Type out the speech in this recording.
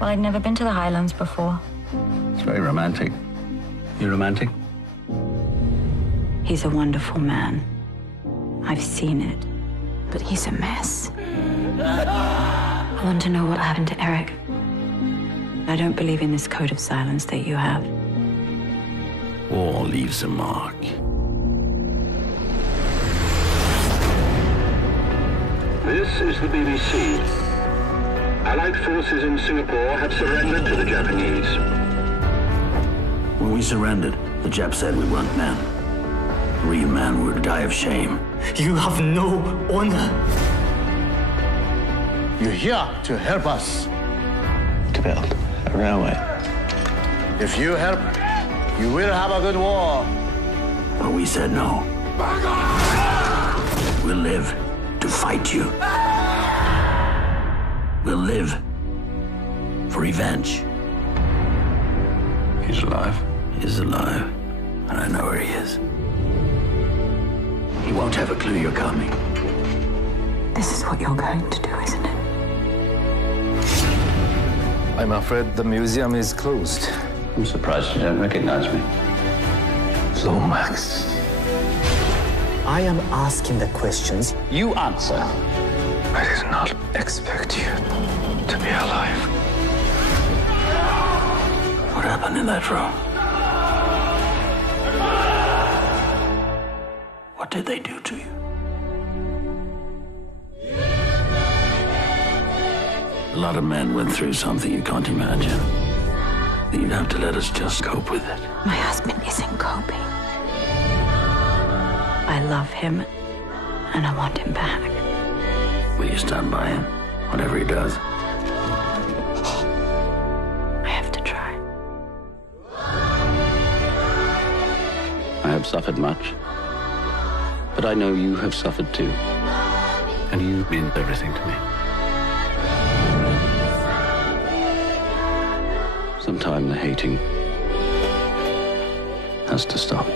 Well, I'd never been to the Highlands before. It's very romantic. You romantic? He's a wonderful man. I've seen it. But he's a mess. I want to know what happened to Eric. I don't believe in this code of silence that you have. War leaves a mark. This is the BBC. Allied forces in Singapore have surrendered to the Japanese. When we surrendered, the Jap said we weren't men. A real man would die of shame. You have no honor. You're here to help us. To build a railway. If you help, you will have a good war. But we said no. We'll live to fight you. We'll live for revenge. He's alive. He's alive. And I know where he is. He won't have a clue you're coming. This is what you're going to do, isn't it? I'm afraid the museum is closed. I'm surprised you don't recognize me. Lomax. I am asking the questions. You answer. I did not expect you to be alive. What happened in that room? What did they do to you? A lot of men went through something you can't imagine. You'd have to let us just cope with it. My husband isn't coping. I love him, and I want him back. Will you stand by him, whatever he does? I have to try. I have suffered much. But I know you have suffered too. And you mean everything to me. Sometime the hating has to stop.